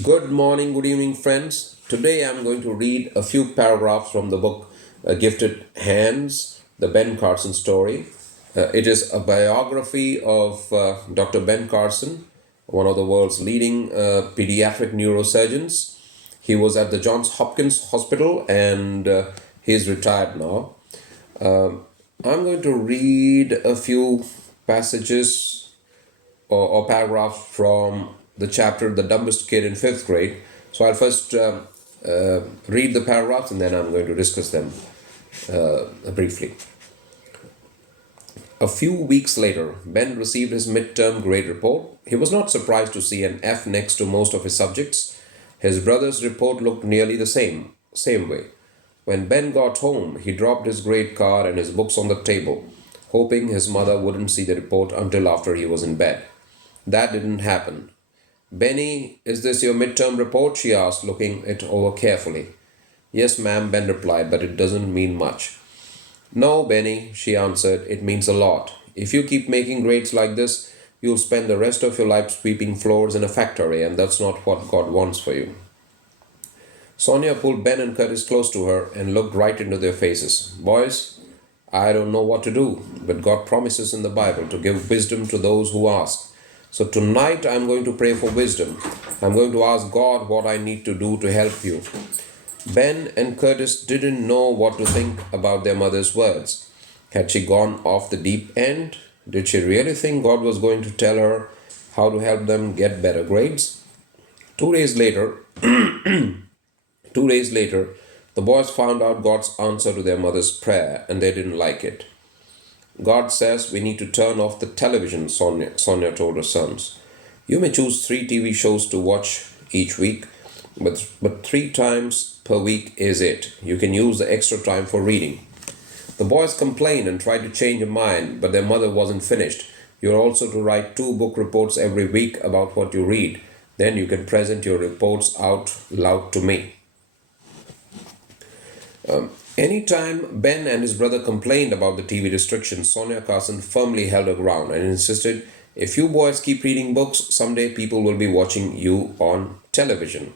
Good morning, good evening, friends. Today I'm going to read a few paragraphs from the book Gifted Hands, the Ben Carson story. It is a biography of Dr. Ben Carson, one of the world's leading pediatric neurosurgeons. He was at the Johns Hopkins Hospital and he's retired now. I'm going to read a few passages or paragraph from the chapter The Dumbest Kid in Fifth Grade. So I'll first read the paragraphs and then I'm going to discuss them briefly. A few weeks later, Ben received his midterm grade report. He was not surprised to see an F next to most of his subjects. His brother's report looked nearly the same way. When Ben got home, he dropped his grade card and his books on the table, hoping his mother wouldn't see the report until after he was in bed. That didn't happen. Benny, is this your midterm report? She asked, looking it over carefully. Yes, ma'am, Ben replied, but it doesn't mean much. No, Benny, she answered, it means a lot. If you keep making grades like this, you'll spend the rest of your life sweeping floors in a factory, and that's not what God wants for you. Sonia pulled Ben and Curtis close to her and looked right into their faces. Boys, I don't know what to do, but God promises in the Bible to give wisdom to those who ask. So tonight I'm going to pray for wisdom. I'm going to ask God what I need to do to help you. Ben and Curtis didn't know what to think about their mother's words. Had she gone off the deep end? Did she really think God was going to tell her how to help them get better grades? 2 days later, 2 days later, the boys found out God's answer to their mother's prayer and they didn't like it. God says we need to turn off the television, Sonia told her sons. You may choose 3 TV shows to watch each week, but 3 times per week is it. You can use the extra time for reading. The boys complained and tried to change her mind, but their mother wasn't finished. You're also to write 2 book reports every week about what you read. Then you can present your reports out loud to me. Anytime Ben and his brother complained about the TV restrictions, Sonia Carson firmly held her ground and insisted, if you boys keep reading books, someday people will be watching you on television.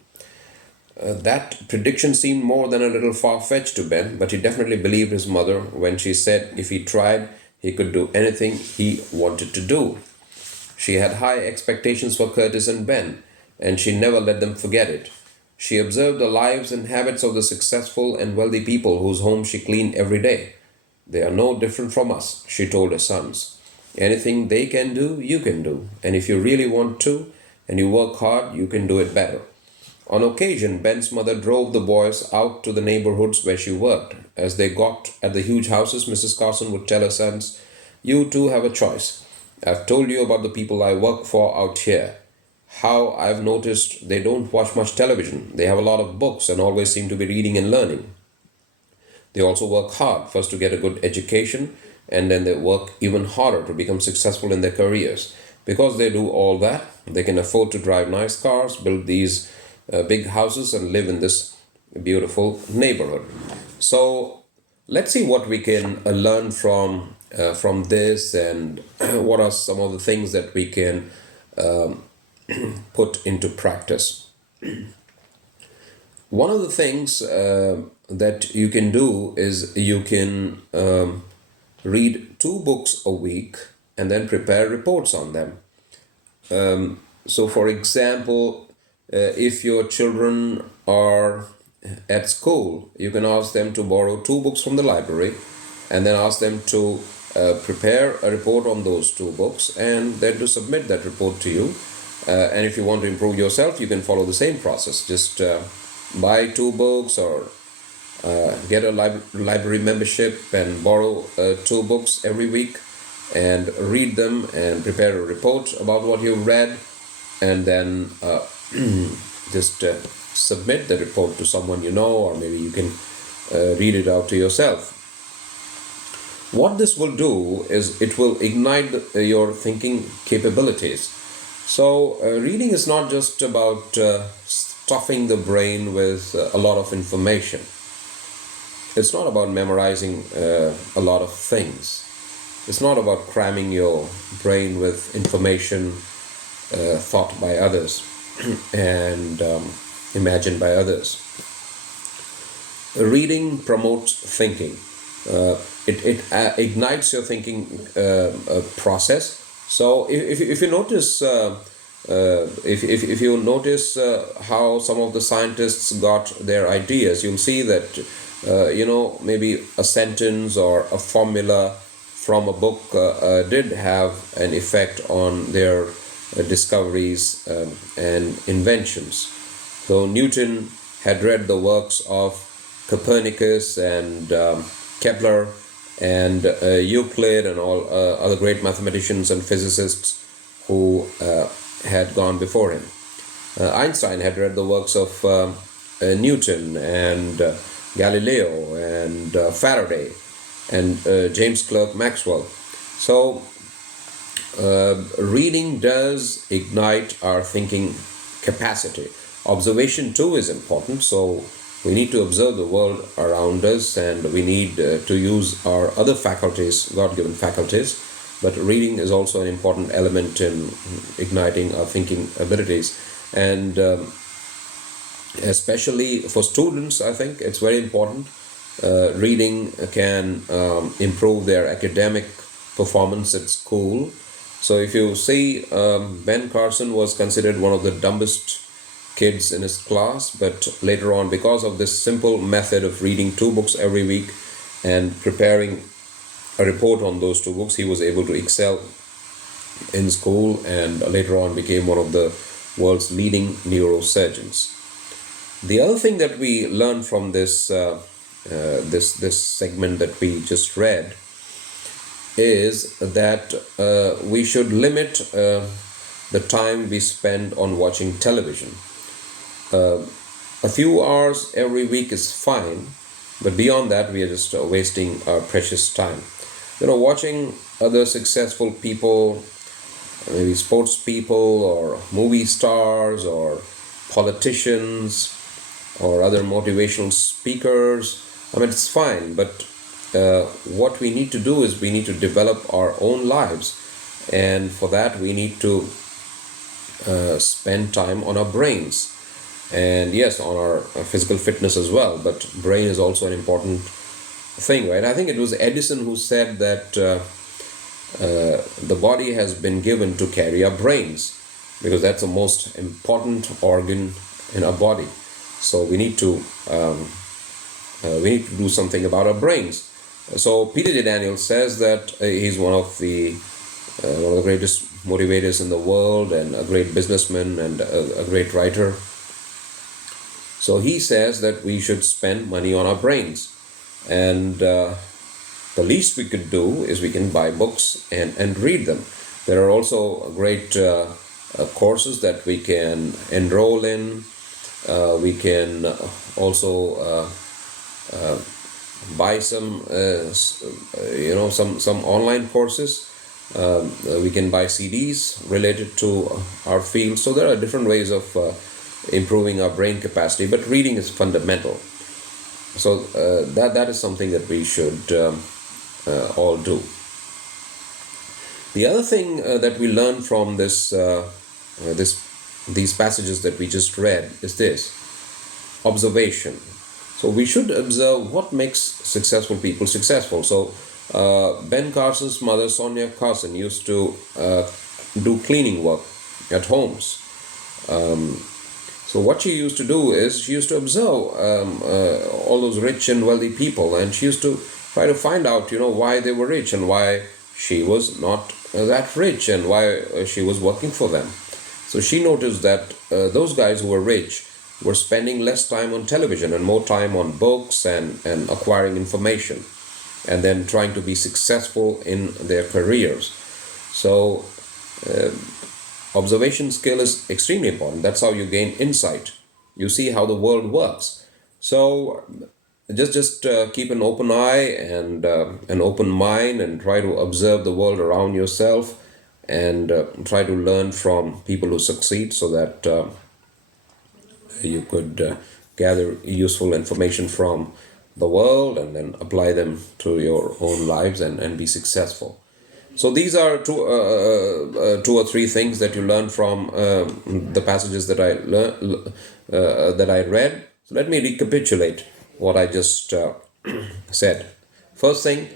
That prediction seemed more than a little far-fetched to Ben, but he definitely believed his mother when she said if he tried, he could do anything he wanted to do. She had high expectations for Curtis and Ben, and she never let them forget it. She observed the lives and habits of the successful and wealthy people whose homes she cleaned every day. They are no different from us, she told her sons. Anything they can do, you can do. And if you really want to, and you work hard, you can do it better. On occasion, Ben's mother drove the boys out to the neighborhoods where she worked. As they got at the huge houses, Mrs. Carson would tell her sons, you two have a choice. I've told you about the people I work for out here. How I've noticed they don't watch much television. They have a lot of books and always seem to be reading and learning. They also work hard, first to get a good education, and then they work even harder to become successful in their careers. Because they do all that, they can afford to drive nice cars, build these big houses, and live in this beautiful neighborhood. So let's see what we can learn from this, and what are some of the things that we can put into practice. One of the things that you can do is you can read 2 books a week and then prepare reports on them. So for example, if your children are at school, you can ask them to borrow 2 books from the library and then ask them to prepare a report on those 2 books and then to submit that report to you. And if you want to improve yourself, you can follow the same process. Just buy 2 books or get a library membership and borrow 2 books every week and read them and prepare a report about what you've read, and then just submit the report to someone you know, or maybe you can read it out to yourself. What this will do is it will ignite your thinking capabilities. So reading is not just about stuffing the brain with a lot of information. It's not about memorizing a lot of things. It's not about cramming your brain with information thought by others. and imagined by others. Reading promotes thinking. It ignites your thinking process. So if you notice, if you notice how some of the scientists got their ideas, you'll see that maybe a sentence or a formula from a book did have an effect on their discoveries and inventions. So Newton had read the works of Copernicus and Kepler and Euclid and all other great mathematicians and physicists who had gone before him. Einstein had read the works of Newton and Galileo and Faraday and James Clerk Maxwell. So reading does ignite our thinking capacity. Observation too is important, so we need to observe the world around us, and we need to use our other faculties, God-given faculties, but reading is also an important element in igniting our thinking abilities. And especially for students, I think it's very important. Reading can improve their academic performance at school. So if you see, Ben Carson was considered one of the dumbest kids in his class, but later on, because of this simple method of reading 2 books every week and preparing a report on those 2 books, he was able to excel in school and later on became one of the world's leading neurosurgeons. The other thing that we learn from this this segment that we just read is that we should limit the time we spend on watching television. A few hours every week is fine, but beyond that, we are just wasting our precious time. Watching other successful people, maybe sports people or movie stars or politicians or other motivational speakers, I mean, it's fine, but what we need to do is we need to develop our own lives, and for that we need to spend time on our brains, and yes, on our physical fitness as well, but brain is also an important thing, right? I think it was Edison who said that the body has been given to carry our brains, because that's the most important organ in our body. So we need to do something about our brains. So Peter J. Daniels says that he's one of the greatest motivators in the world and a great businessman and a great writer. So he says that we should spend money on our brains, and the least we could do is we can buy books and read them. There are also great courses that we can enroll in. We can also buy some online courses. We can buy CDs related to our field. So there are different ways of improving our brain capacity, but reading is fundamental. So that is something that we should all do. The other thing that we learn from these passages that we just read is this: observation. So we should observe what makes successful people successful. So Ben Carson's mother, Sonia Carson, used to do cleaning work at homes. So what she used to do is she used to observe all those rich and wealthy people, and she used to try to find out, why they were rich and why she was not that rich and why she was working for them. So she noticed that those guys who were rich were spending less time on television and more time on books and acquiring information, and then trying to be successful in their careers. So observation skill is extremely important. That's how you gain insight. You see how the world works. So just keep an open eye and an open mind, and try to observe the world around yourself, and try to learn from people who succeed, so that you could gather useful information from the world and then apply them to your own lives and be successful. So these are two or three things that you learn from the passages that that I read. So let me recapitulate what I just said. First thing,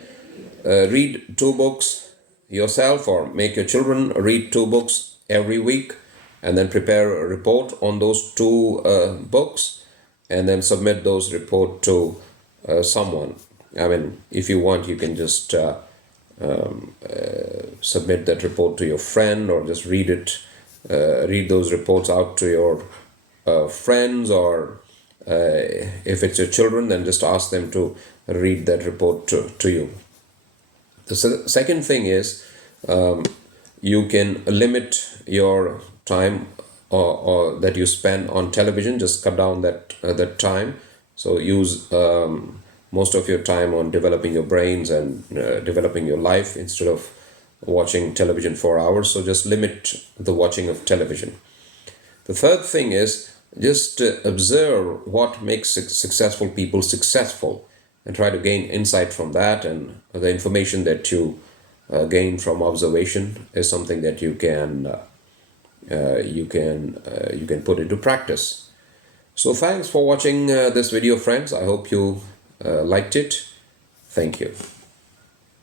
read two books yourself, or make your children read two books every week, and then prepare a report on those two books, and then submit those report to someone. I mean, if you want, you can just submit that report to your friend, or just read those reports out to your friends, or if it's your children, then just ask them to read that report to you. The second thing is, you can limit your time or that you spend on television. Just cut down that time. So use most of your time on developing your brains and developing your life, instead of watching television for hours. So just limit the watching of television. The third thing is, just observe what makes successful people successful, and try to gain insight from that. And the information that you gain from observation is something that you can put into practice. So thanks for watching this video, friends. I hope you liked it. Thank you.